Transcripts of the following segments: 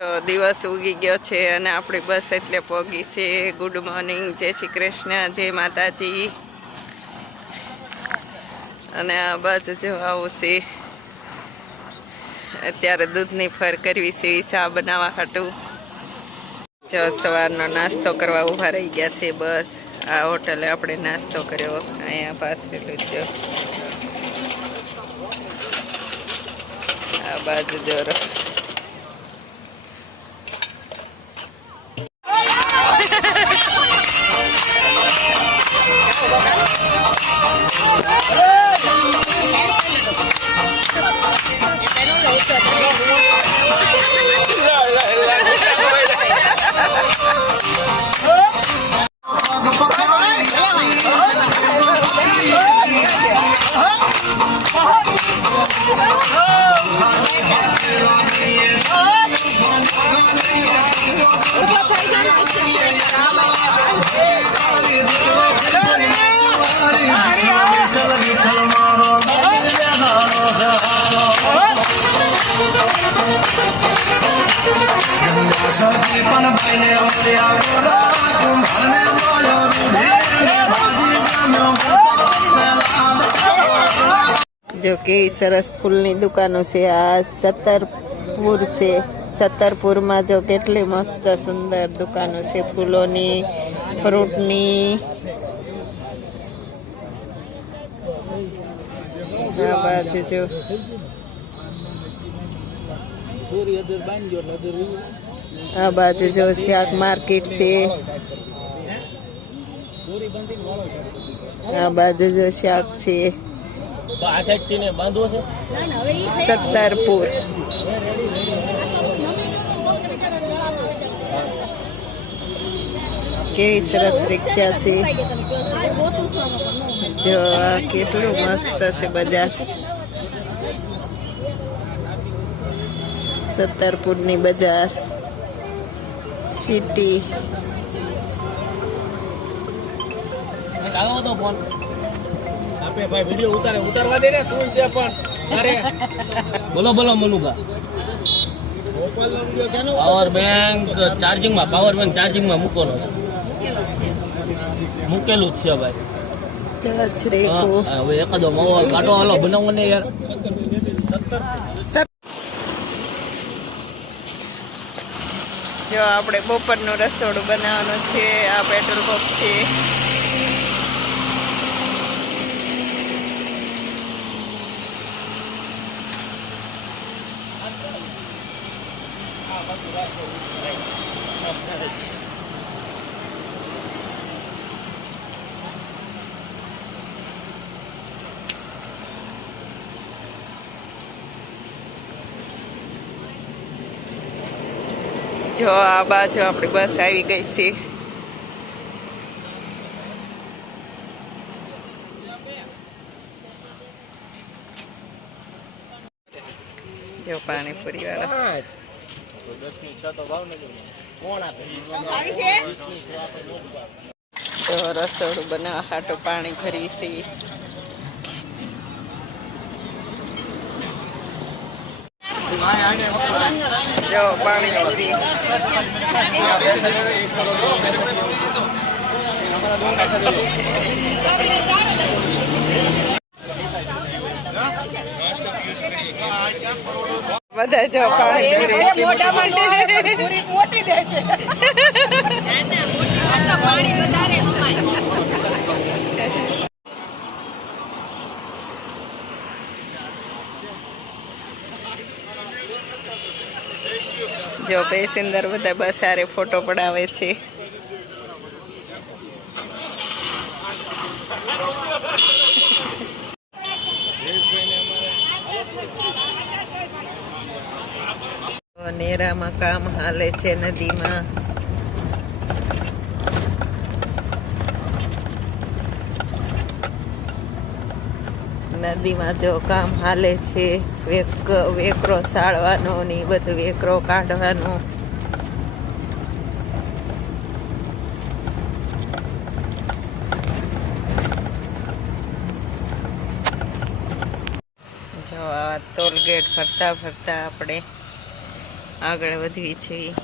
તો દિવસ ઉગી ગયો છે અને આપણી બસ એટલે પોગી છે. ગુડ મોર્નિંગ, જય શ્રી કૃષ્ણ, જય માતાજી. અને આ બાજુ જો આવું છે. અત્યારે દૂધની ફર કરવી છે ચા બનાવવા હાટું. જો સવારનો નાસ્તો કરવા ઊભા રહી ગયા છે. બસ આ હોટલે આપણે નાસ્તો કર્યો. અહીંયા પાથરેલું જો આ બાજુ જો જો કે સરસ ફૂલની દુકાનો છે. આ સત્તરપુર છે. સત્તરપુરમાં જો કેટલી મસ્ત સુંદર દુકાનો છે ફૂલોની, ફ્રૂટની. આ બાજુ જો આ બાજુ જો શાક માર્કેટ છે. આ બાજુ જો શાક છે. સત્તરપુર કેવી સરસ રિક્ષા છે. જો કેટલું મસ્ત છે બજાર. સત્તરપુરની બજાર સિટી. બોલો બોલો મનુભા. પાવર બેંક ચાર્જિંગમાં, પાવર બેંક ચાર્જિંગમાં મૂકેલો છે. મૂકેલું જ છે ભાઈ. હવે એકાદો માવો કાઢો હાલો બનાવો ને યાર. જો આપણે બપોરનું રસોડું બનાવવાનું છે. આ પેટ્રોલ પંપ છે. જો આ બાજુ આપણી બસ આવી ગઈ છે. જો પાણીપુરી વાળા. જો રસોડું બનાવવા હાટું પાણી ભરવી છે. જો પાણીપુરી. બધા જો પાણીપુરી મોટી દે છે. પાણી વધારે જો પેસેન્જર બધા બસ હારે ફોટો પડાવે છે. નેરામાં કામ હાલે છે નદીમાં. નદીમાં જો કામ હાલે છે. વેકરો સાળવાનો ને બધું વેકરો કાઢવાનો. જો આ ટોલ ગેટ ફરતા ફરતા આપણે આગળ વધવી છે ઈ.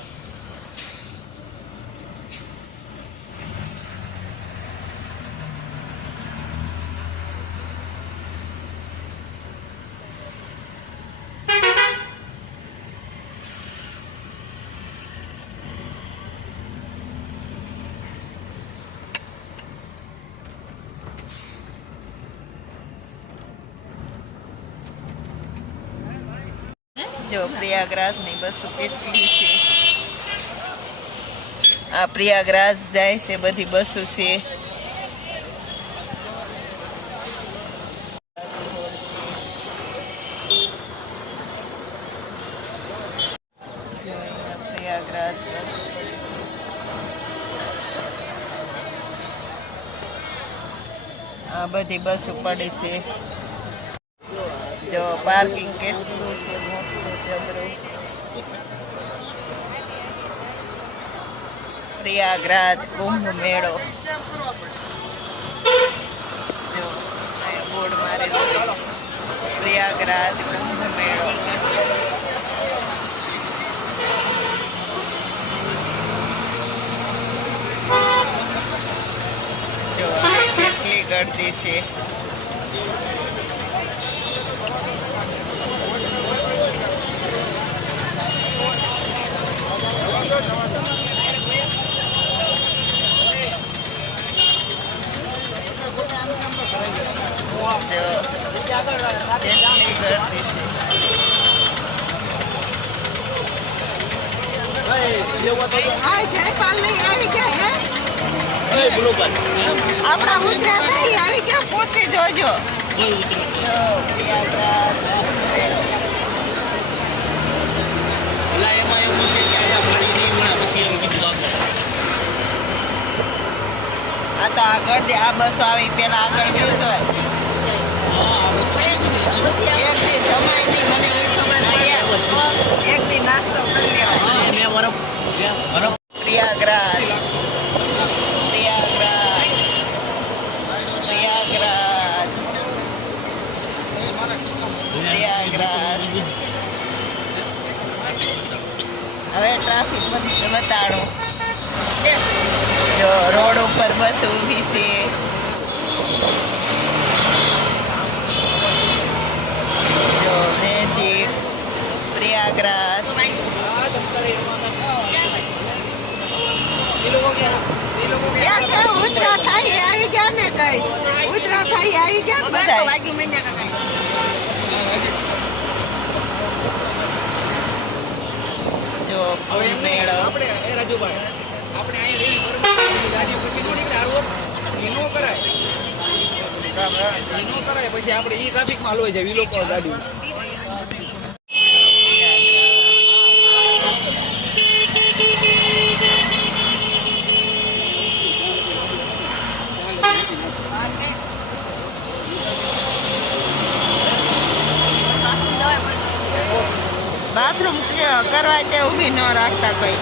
જો પ્રયાગરાજની બસો કેટલી છે. આ પ્રયાગરાજ જાય છે બધી બસો છે. જો અહીંયા પ્રયાગરાજ બસ. આ બધી બસો પડે છે. જો પાર્કિંગ કેટલું છે મોટું જબરું. પ્રયાગરાજ કુંભ મેળો. જો અહીંયા બોર્ડ મારેલું છે પ્રયાગરાજ કુંભ મેળો. જો કેટલી ગળદી છે. કેટલી ગળદી છે. આ જયપાલ નહીં આવી ગયા હે આપણા ઉતરા નહીં આવી ગયા પૂછી જોજો. જો પ્રયાગરાજ આ તો આગળ દે. આ બસો આવી પેલા આગળ ગયું છે. એક દી જમાય નહીં મને એ ખબર પડે. એક દી નાસ્તો કરી લેવાય. પ્રયાગરાજ પ્રયાગરાજ પ્રયાગરાજ પ્રયાગરાજ. હવે ટ્રાફિક બતાડું. જો રોડ ઉપર બસ ઊભી છે. જો મેજિક પ્રયાગરાજ. ક્યાં છે ઉતરા થાય આવી ગયા ને કઈ ઉતરા થાય આવી ગયા બધા. જો કુંભ મેળો. પછી આપણે ઈ ટ્રાફિક માં હલવાઈ જાય ઈ લોકો ગાડી. બાથરૂમ કરવા તે ઊભી ન રાખતા કઈ.